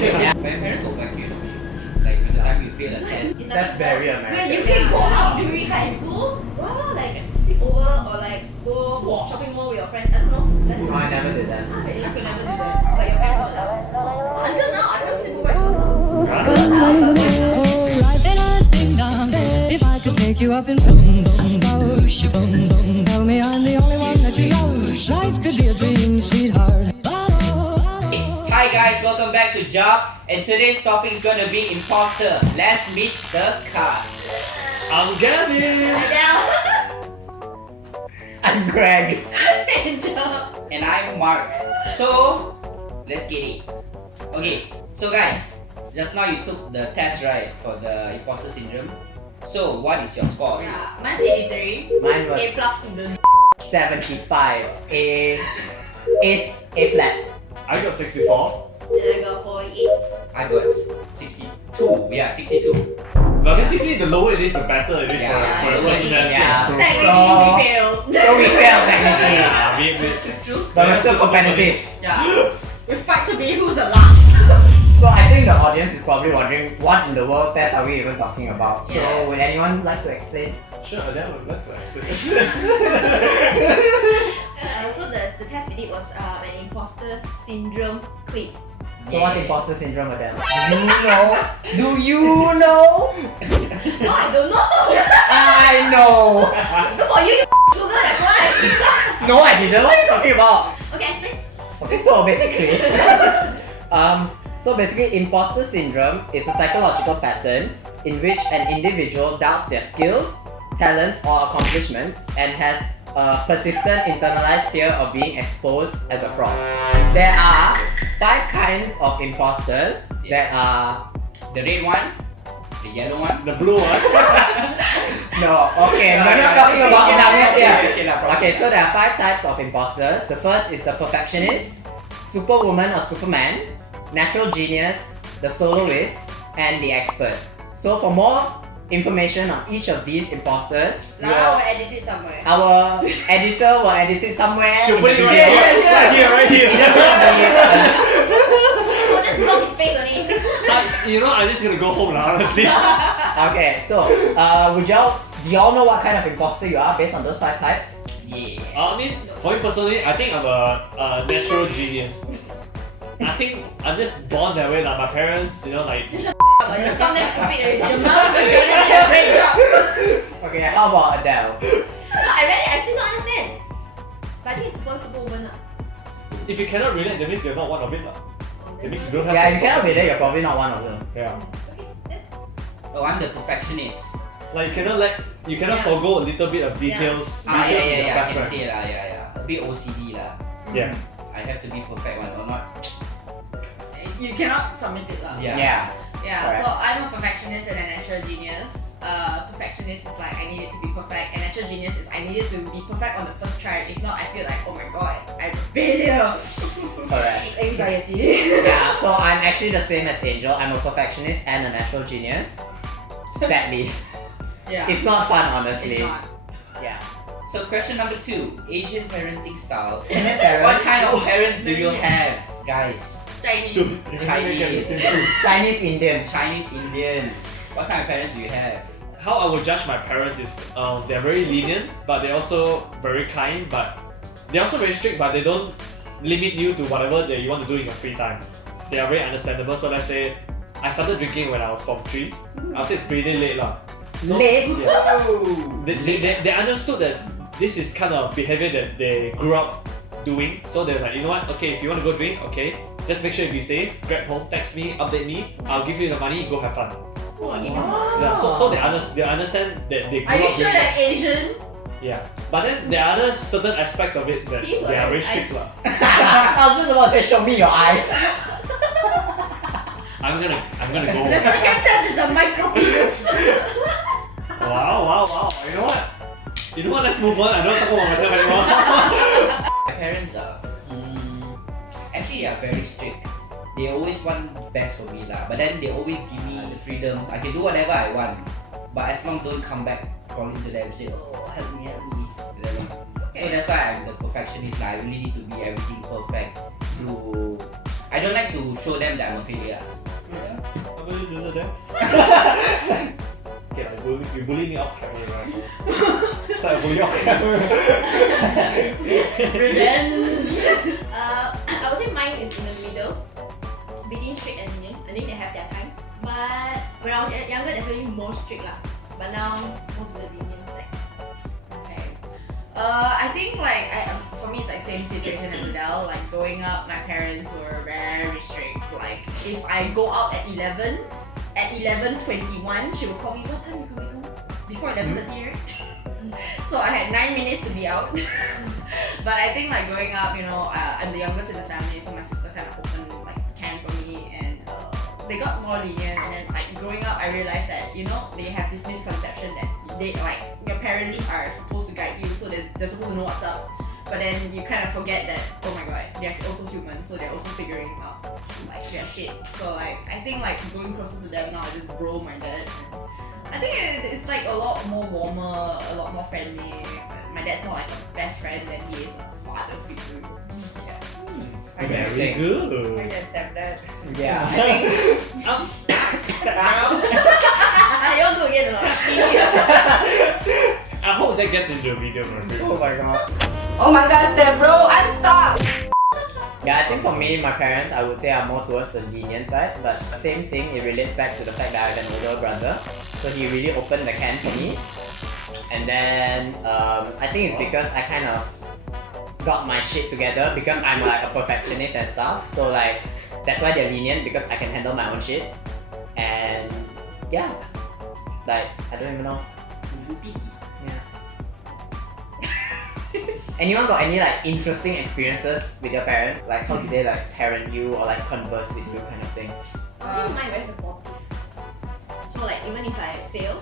Yeah. My parents will back you up. It's like by the time you fail a test. That's very American. Where you can go out during high school, like sleep over or like go shopping mall with your friends. I don't know. No, I never did that. Ah, really? I could never do that. But your parents will allow. Until now, I don't sleep over at girls' house. Girls' house. Life in a ding dong. If I could take you up in boom boom boom, tell me I'm the only one that you love. Life could be a dream, sweetheart. Hi guys, welcome back to JAP, and today's topic is gonna be imposter. Let's meet the cast. I'm Gavin! I'm Greg. Angel. And I'm Mark. So, let's get it. Okay, so guys, just now you took the test, right, for the imposter syndrome. So, what is your score? Yeah, mine's 83. Mine was A plus student. 75. A flat. I got 64. And I got 48. I got 62. Yeah, 62. But basically, the lower it is, the better it is Yeah, for your yeah, personality. yeah. to Technically, So- we failed. So we failed technically. Yeah, we- True. But we're still competitive. Yeah. We fight to be who's the last. So I think the audience is probably wondering what in the world test are we even talking about. Yes. So would anyone like to explain? Sure, that would like to explain. So the test we did was an imposter syndrome quiz. So what's imposter syndrome, Adele? Do you know? Do you know? No, I don't know. I know. Good for you, Google, that's why. No, I didn't. What are you talking about? Okay, explain. Okay, so basically, imposter syndrome is a psychological pattern in which an individual doubts their skills, talents, or accomplishments and has a persistent internalized fear of being exposed as a fraud. There are 5 kinds of imposters that are... The red one, the yellow one. The blue one. No, okay, we're not talking about numbers here. Okay, Okay, so there are 5 types of imposters. The first is the perfectionist, superwoman or superman, natural genius, the soloist, and the expert. So for more information on each of these imposters, Lara will edit it somewhere. our editor will edit it somewhere. Should in put the it video. right here. Oh, just block his face only. I'm just gonna go home now, honestly. Okay, so do y'all know what kind of imposter you are based on those 5 types? Yeah. I mean, for me personally, I think I'm a natural genius. I think I'm just born that way. Like my parents, like. You sound like stupid already. Your mom's a good great job. Okay, how about Adele? No, I read it, I still don't understand. But I think it's superwoman. If you cannot relate, that means you're not one of it. That means you don't have. Yeah, the you cannot imposter relate, you're probably not one of them. Yeah. Okay, then. Oh, I'm the perfectionist. Like you cannot forgo a little bit of details. Yeah, details in I your can best friend. say lah, yeah. A bit OCD lah. Yeah. I have to be perfect one or not. You cannot submit it lah. Yeah. Yeah, Correct. so I'm a perfectionist and a natural genius. Perfectionist is like I need it to be perfect, and natural genius is I need it to be perfect on the first try. If not, I feel like, oh my god, I'm a failure. Correct. Anxiety. Yeah, so I'm actually the same as Angel. I'm a perfectionist and a natural genius. Sadly. Yeah. It's not fun, honestly. It's not. Yeah. So question number 2, Asian parenting style. Parents- What kind of parents do you have, guys? Chinese. Dude, you really get Chinese. this too. Chinese Indian. Chinese, Indian. What kind of parents do you have? How I would judge my parents is they're very lenient, but they're also very kind, but they're also very strict, but they don't limit you to whatever that you want to do in your free time. They are very understandable. So let's say I started drinking when I was form 3. I'll say it's pretty late lah. So, Late? Yeah. Oh. They understood that this is kind of behavior that they grew up doing. So they're like, you know what? Okay, if you want to go drink, okay, just make sure you be safe. Grab home, text me, update me. I'll give you the money. Go have fun. Oh, I need to Yeah. So they understand that they grew Are you up sure doing that. you're Asian? Yeah. But then there are other certain aspects of it that Please, they are very I- strict lah. I was just about to say, show me your eyes. I'm gonna go. The second test is a micro penis. Wow. You know what? Let's move on. I don't talk about myself anymore. My parents are actually they are very strict. They always want best for me lah. But then they always give me the freedom. I can do whatever I want. But as long don't come back crawling to them and say, oh help me. So that's why I'm the perfectionist lah. I really need to be everything perfect to I don't like to show them that I'm a failure. How about you, loser then? Okay, like, you bully me off camera, right? It's like bully off camera. Revenge. I would say mine is in the middle, between strict and lenient. I think they have their times. But when I was younger, definitely more strict lah. But now more to the lenient side. Okay. I think like for me it's like same situation as Adele. Like growing up, my parents were very strict. Like if I go out at 11, at 11:21, she would call me. What time you coming home? Before 11:30, right? So I had 9 minutes to be out. But I think like growing up, you know, I'm the youngest in the family, so my sister kind of opened like the can for me, and they got more lenient. And then like growing up, I realized that you know they have this misconception that they like your parents are supposed to guide you, so they're supposed to know what's up. But then you kind of forget that, oh my god, they're also human, so they're also figuring out like their shit. So like I think like going closer to them now, I just bro my dad. I think it's like a lot more warmer, a lot more friendly. My dad's not like a best friend than he is a father figure. Very good. Like a stepdad. Yeah, I think I'm stuck now. You want to do again or not? I hope that gets into a video, bro. oh my god. Oh my god, step bro, I'm stuck! Yeah, I think for me, my parents, I would say are more towards the lenient side, but same thing, it relates back to the fact that I have an older brother. So he really opened the can for me. And then I think it's because I kind of got my shit together because I'm like a perfectionist and stuff. So like that's why they're lenient, because I can handle my own shit. And yeah, like I don't even know. Yeah. Anyone got any like interesting experiences with your parents? Like how did they like parent you or like converse with you kind of thing? I think mine very supportive. So like even if I fail,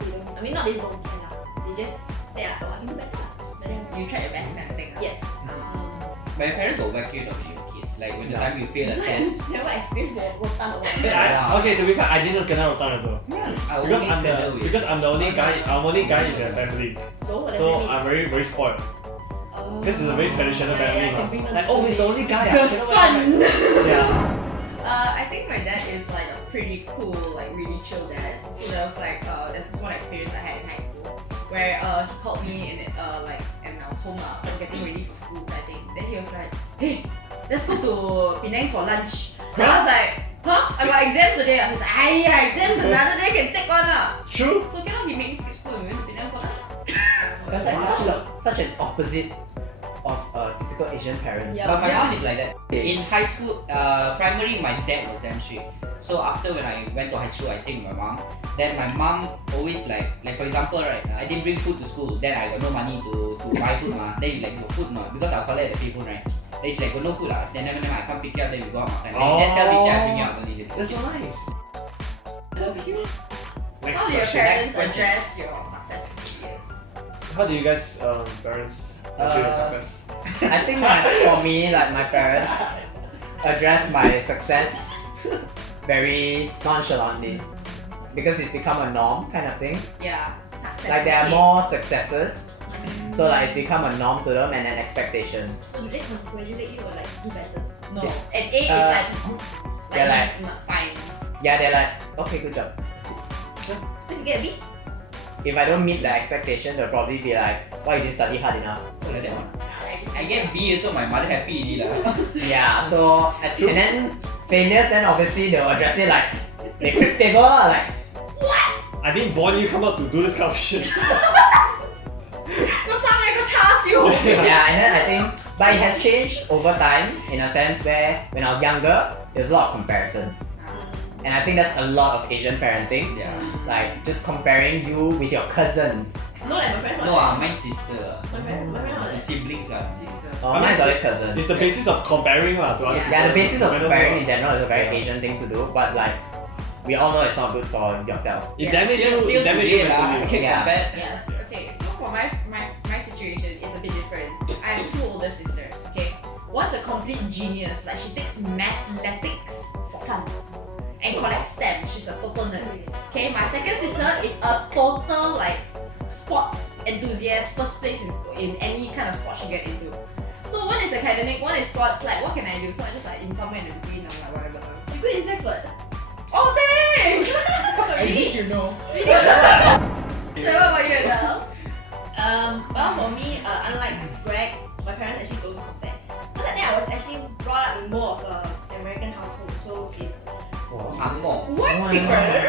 they don't, I mean not they don't care lah. They just say like, oh I can do better lah. But then You try your best kind of thing. yes. My parents will whack you when you're kids. Like when the time you fail a So test. I've never experienced rotan or what. Okay, to be fair, I didn't kena rotan as well. I will Because always handle with. because I'm the only guy. I'm only guy in the family, So what does so that mean? I'm very spoiled. Oh. This is a very traditional Yeah, family. I can mah. bring them Like to oh, he's the only guy. The son! Yeah. I think my dad is like a pretty cool, like really chill dad. So there was like there's this one experience I had in high school where he called me and and I was home like getting ready for school I think. Then he was like, hey, let's go to Penang for lunch. So I was like, huh? I got exam today. I was like, yeah, exam another day can take one True. So cannot he made me skip school and we went to Penang for lunch. That's like such an opposite of a typical Asian parent. Yeah. But my Yeah. mom is like that. In high school, primary, my dad was damn strict. So after when I went to high school, I stayed with my mom. Then my mom always like for example, right, I didn't bring food to school. Then I got no money to buy food ma. Then you like got food not because I'll collect the pay phone, right. Then she's like got no food lah. Then never mind, I come pick you up. Then we go out makan. Then you just tell me I bring you up only. Just That's so nice. So cute. Next How do your question. parents Next question. address your success and failures? How do you guys parents achieve your success? I think for me, like my parents address my success very nonchalantly because it's become a norm kind of thing. Yeah, success. Like there are okay. more successes, so like it's become a norm to them and an expectation. So do they congratulate you or like do better? No, an A is like good. they're like- not fine. Yeah, they're like, okay, good job. So you get a B? If I don't meet the expectation, they'll probably be like, why you didn't study hard enough? oh, like that one. I get B also. My mother happy already lah. Yeah, so and then failures, then obviously they'll address it like they flip table lah, like I didn't born you come out to do this kind of shit. That sounds like a char siu. yeah, and then I think, but it has changed over time in a sense where when I was younger, there's a lot of comparisons, and I think that's a lot of Asian parenting. Yeah. Like just comparing you with your cousins. No, like my parents not No, like mine's sister. my parents not The like siblings lah. Oh, mine's always cousins. It's the basis of comparing lah to other people. Yeah, the basis of No matter comparing what. in general is a very Yeah. Asian thing to do, but like we all know it's not good for yourself. It damages you. It damages you mentally. Okay, Yeah. compare. Yes. Okay. So for my situation is a bit different. I have two older sisters. Okay. One's a complete genius. Like she takes mathematics for fun and collects stamps. She's a total nerd. Okay. My second sister is a total like sports enthusiast. First place in any kind of sport she get into. So one is is academic, one is sports. Like, what can I do? So I just like in somewhere in between. I'm like, whatever. You good in sex what? Oh, thanks! At least you know. So what about you, Adele? Well, for me, unlike Greg, my parents actually don't compare. Because I think I was actually brought up in more of an American household, so it's Angmoh.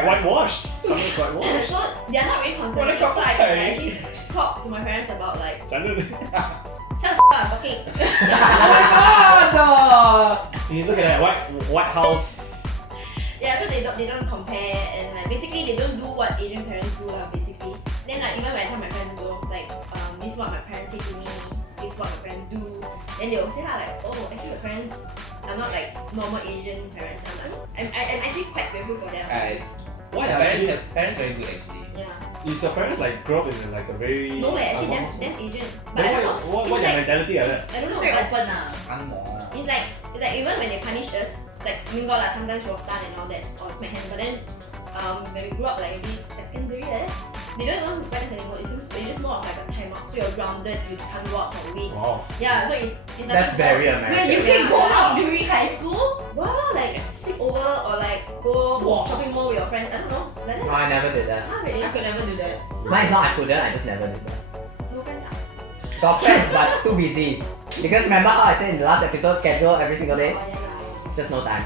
Whitewashed. Something's whitewashed. so they're not really conservative. So I can actually talk to my parents about like, Gender. shut the f*** I'm talking. You look at that White House. Yeah, so they don't compare and like basically they don't do what Asian parents do basically. Then like even when I tell my parents also like this is what my parents say to me, this is what my parents do. Then they will say like, oh actually your parents are not like normal Asian parents. I'm actually quite grateful for them. Why Yeah, actually? parents very good actually. Yeah. Is your parents like grow up in like a very? No way, actually Angmoh them household? Asian. But I Then don't know. what It's your like- mentality like that? I don't know. Very But open now. Angmoh. it's like even when they punish us, like got like sometimes we'll tan and all that or smack hands, but then when we grew up like maybe secondary they don't even practice anymore. It's just more of like a timeout. So you're grounded, you can't go out for a week. Wow. Yeah, so it's That's very Where American. you can go out during high school, like sleep over or like go Wow. shopping mall with your friends. I don't know. Like that. No, I never did that. Really? I could never do that. Mine is not I couldn't, I just never did that. No friends. Got friends, but too busy. Because remember how I said in the last episode, schedule every single day? Oh, yeah. Just no time.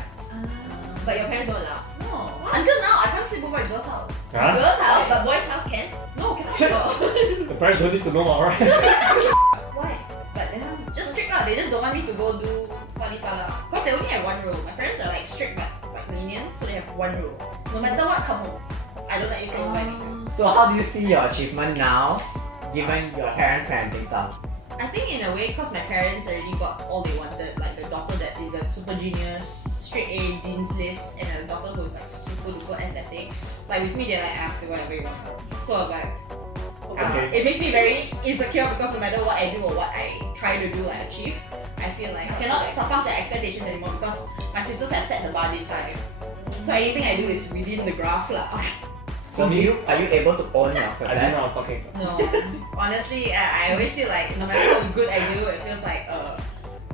But your parents don't allow. No. Until now, I can't sleep over at girls' house. Huh? Girls' house, but boys' house can. No, cannot. Oh. The parents don't need to know, alright? Why? But then Just strict out. They just don't want me to go do funny fala. Cause they only have one rule. My parents are like strict but like lenient, so they have one rule. No matter what, come home. I don't let you stay over anymore. So how do you see your achievement now, given your parents' parenting style? I think in a way, cause my parents already got all they wanted, like the daughter that is a super genius, straight A, dean's list, and a daughter who's like super duper athletic. Like with me, they're like, do whatever you want. So I'm like, Okay. it makes me very insecure because no matter what I do or what I try to do, like achieve, I feel like I cannot surpass their expectations anymore because my sisters have set the bar this time. So anything I do is within the graph lah. So are you able to own your I didn't know I success? was talking. So. No, honestly, I always feel like no matter how good I do, it feels like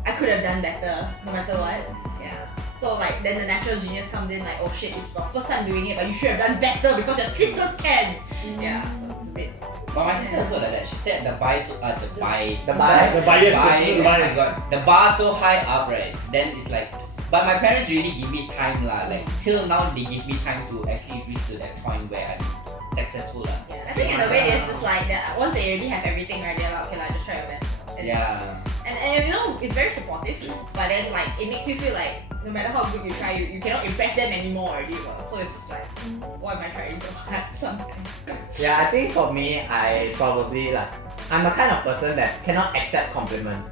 I could have done better no matter what. Yeah. So like then the natural genius comes in like, oh shit, it's your first time doing it, but you should have done better because your sisters can. Yeah. So it's a bit. But my sister also like that. She said the bar so The the bias, The bias, bar, this is oh mine. my god, the bar so high up, right? Then it's like, but my parents really give me time lah. Like till now, they give me time to actually reach to that point where I'm successful lah. Yeah. I think in a way it's just like that. Once they already have everything right, they're like, okay, like just try your best. And, Yeah. and you know, it's very supportive, but then like it makes you feel like no matter how good you try, you cannot impress them anymore already. So it's just like, why am I trying so hard sometimes? Yeah, I think for me, I probably I'm a kind of person that cannot accept compliments.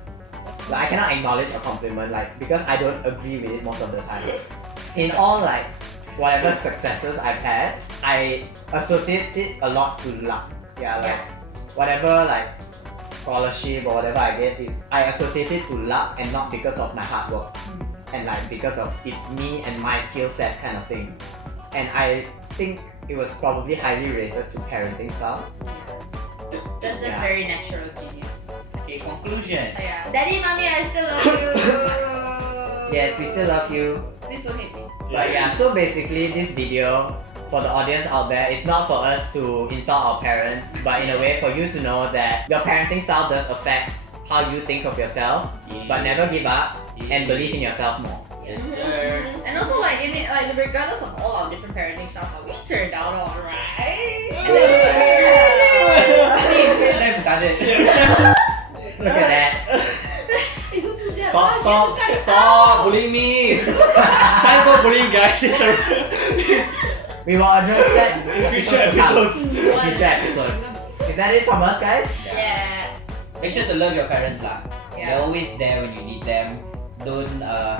Like I cannot acknowledge a compliment, like because I don't agree with it most of the time. In all like whatever successes I've had, I associate it a lot to luck. Yeah, like whatever like scholarship or whatever I get is I associate it to luck and not because of my hard work. And like because of it's me and my skill set kind of thing. And I think it was probably highly related to parenting style. That's just Yeah. very natural genius. Okay, conclusion. Yeah. Daddy, mommy, I still love you. Yes, we still love you. Please don't hate me. But yeah, so basically this video for the audience out there is not for us to insult our parents, but in a way for you to know that your parenting style does affect how you think of yourself, but never give up and believe in yourself more. Yes, sir. And also like in it, like regardless of all our different parenting styles, we turned out alright. See, it's first time done it. Look at that. Hey, don't do that. Stop bullying me. Time for bullying, guys. We will address that in Future to come. episodes. Future episodes. Is that it from us, guys? Yeah. Make sure to love your parents lah. Yeah. They're always there when you need them. Don't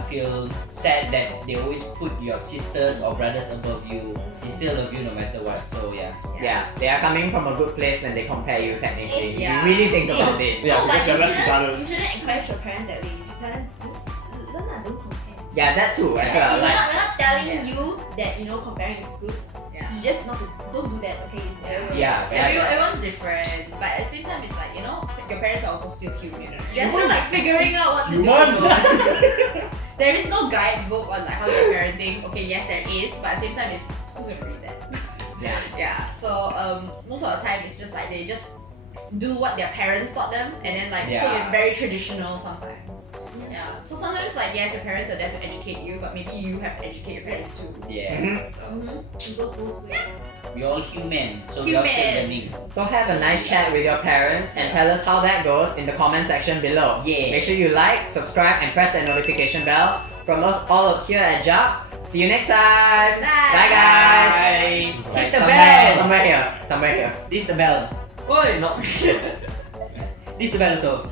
feel sad that they always put your sisters or brothers above you. They still love you no matter what. So yeah. Yeah, they are coming from a good place when they compare you technically. Yeah. You really think about it. Yeah, No, but because you're less retarded. you shouldn't encourage your parents that way. You should tell them, learn lah, don't compare. Yeah, that too. As We're well. Like, not telling Yeah. you that comparing is good. Yeah. You just don't do that, okay? It's very Yeah. Everyone's different, but at the same time, it's like, you know, your parents are also still human. They're still like figuring out what to do. There is no guidebook on like how to parenting. Okay, yes, there is, but at the same time, it's who's gonna read that? Yeah. Yeah. So most of the time, it's just like they just do what their parents taught them, and then like so it's very traditional sometimes. Yeah. So sometimes like yes, your parents are there to educate you, but maybe you have to educate your parents too. Yeah. So It goes both ways. We all human, so we all still Human. learning. So have a nice chat with your parents and tell us how that goes in the comment section below. Yeah. Make sure you like, subscribe, and press that notification bell. From us all here at JAP. See you next time. Bye guys. Bye. Hit the Somewhere- bell. Somewhere here. Somewhere here. This the bell. Oi, no. This the bell also.